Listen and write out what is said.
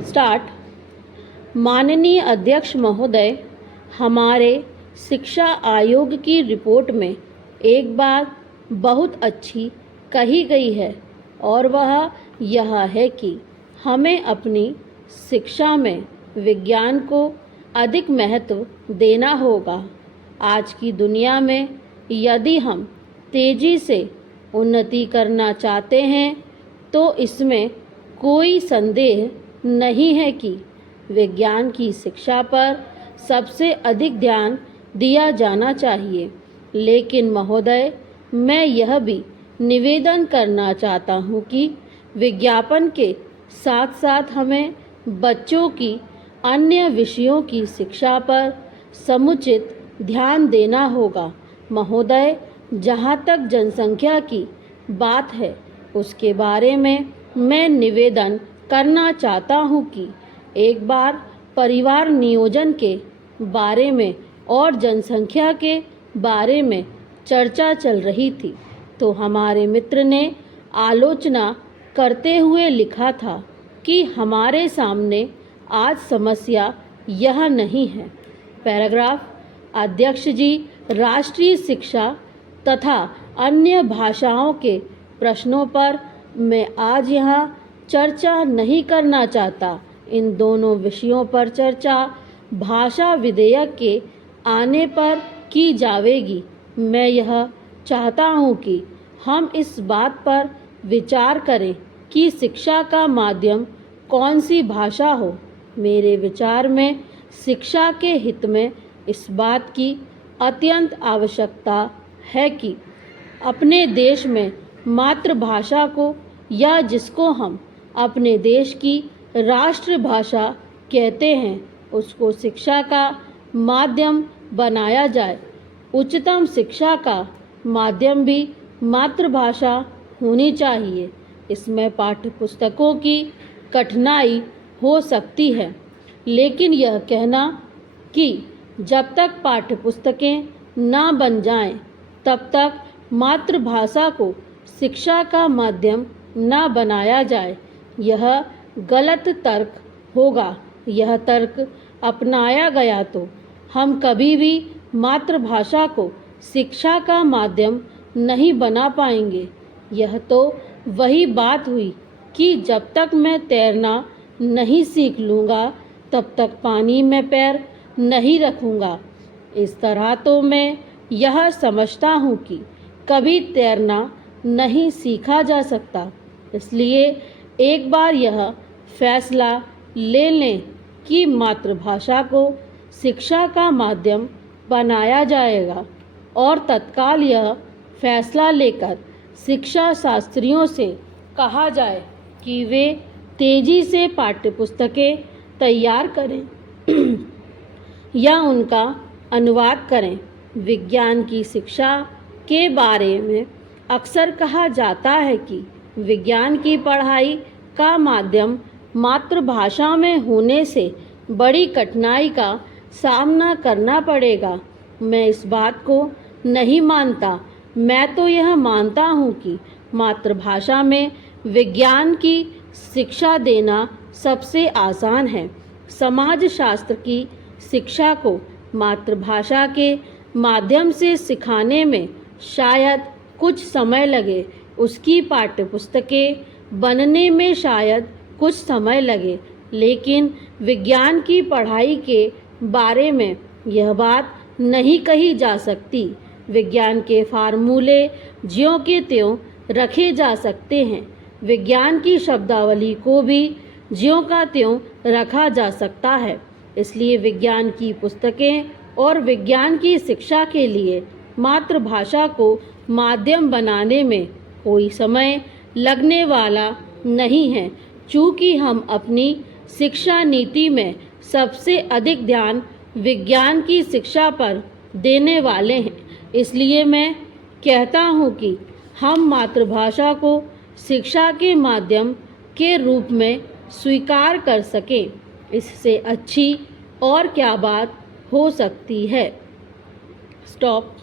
Start. माननीय अध्यक्ष महोदय, हमारे शिक्षा आयोग की रिपोर्ट में एक बात बहुत अच्छी कही गई है और वह यह है कि हमें अपनी शिक्षा में विज्ञान को अधिक महत्व देना होगा। आज की दुनिया में यदि हम तेज़ी से उन्नति करना चाहते हैं तो इसमें कोई संदेह नहीं है कि विज्ञान की शिक्षा पर सबसे अधिक ध्यान दिया जाना चाहिए। लेकिन महोदय, मैं यह भी निवेदन करना चाहता हूँ कि विज्ञापन के साथ साथ हमें बच्चों की अन्य विषयों की शिक्षा पर समुचित ध्यान देना होगा। महोदय, जहाँ तक जनसंख्या की बात है उसके बारे में मैं निवेदन करना चाहता हूँ कि एक बार परिवार नियोजन के बारे में और जनसंख्या के बारे में चर्चा चल रही थी तो हमारे मित्र ने आलोचना करते हुए लिखा था कि हमारे सामने आज समस्या यह नहीं है। पैराग्राफ। अध्यक्ष जी, राष्ट्रीय शिक्षा तथा अन्य भाषाओं के प्रश्नों पर मैं आज यहाँ चर्चा नहीं करना चाहता। इन दोनों विषयों पर चर्चा भाषा विधेयक के आने पर की जाएगी। मैं यह चाहता हूँ कि हम इस बात पर विचार करें कि शिक्षा का माध्यम कौन सी भाषा हो। मेरे विचार में शिक्षा के हित में इस बात की अत्यंत आवश्यकता है कि अपने देश में मातृभाषा को या जिसको हम अपने देश की राष्ट्रभाषा कहते हैं उसको शिक्षा का माध्यम बनाया जाए। उच्चतम शिक्षा का माध्यम भी मातृभाषा होनी चाहिए। इसमें पाठ्यपुस्तकों की कठिनाई हो सकती है, लेकिन यह कहना कि जब तक पाठ्यपुस्तकें ना बन जाएं तब तक मातृभाषा को शिक्षा का माध्यम ना बनाया जाए, यह गलत तर्क होगा। यह तर्क अपनाया गया तो हम कभी भी मातृभाषा को शिक्षा का माध्यम नहीं बना पाएंगे। यह तो वही बात हुई कि जब तक मैं तैरना नहीं सीख लूँगा तब तक पानी में पैर नहीं रखूँगा। इस तरह तो मैं यह समझता हूँ कि कभी तैरना नहीं सीखा जा सकता। इसलिए एक बार यह फैसला ले लें कि मातृभाषा को शिक्षा का माध्यम बनाया जाएगा और तत्काल यह फैसला लेकर शिक्षा शास्त्रियों से कहा जाए कि वे तेज़ी से पाठ्यपुस्तकें तैयार करें या उनका अनुवाद करें। विज्ञान की शिक्षा के बारे में अक्सर कहा जाता है कि विज्ञान की पढ़ाई का माध्यम मातृभाषा में होने से बड़ी कठिनाई का सामना करना पड़ेगा। मैं इस बात को नहीं मानता। मैं तो यह मानता हूँ कि मातृभाषा में विज्ञान की शिक्षा देना सबसे आसान है। समाजशास्त्र की शिक्षा को मातृभाषा के माध्यम से सिखाने में शायद कुछ समय लगे, उसकी पाठ्यपुस्तकें बनने में शायद कुछ समय लगे, लेकिन विज्ञान की पढ़ाई के बारे में यह बात नहीं कही जा सकती। विज्ञान के फार्मूले ज्यों के त्यों रखे जा सकते हैं। विज्ञान की शब्दावली को भी ज्यों का त्यों रखा जा सकता है। इसलिए विज्ञान की पुस्तकें और विज्ञान की शिक्षा के लिए मातृभाषा को माध्यम बनाने में कोई समय लगने वाला नहीं है। चूँकि हम अपनी शिक्षा नीति में सबसे अधिक ध्यान विज्ञान की शिक्षा पर देने वाले हैं, इसलिए मैं कहता हूँ कि हम मातृभाषा को शिक्षा के माध्यम के रूप में स्वीकार कर सकें। इससे अच्छी और क्या बात हो सकती है। स्टॉप।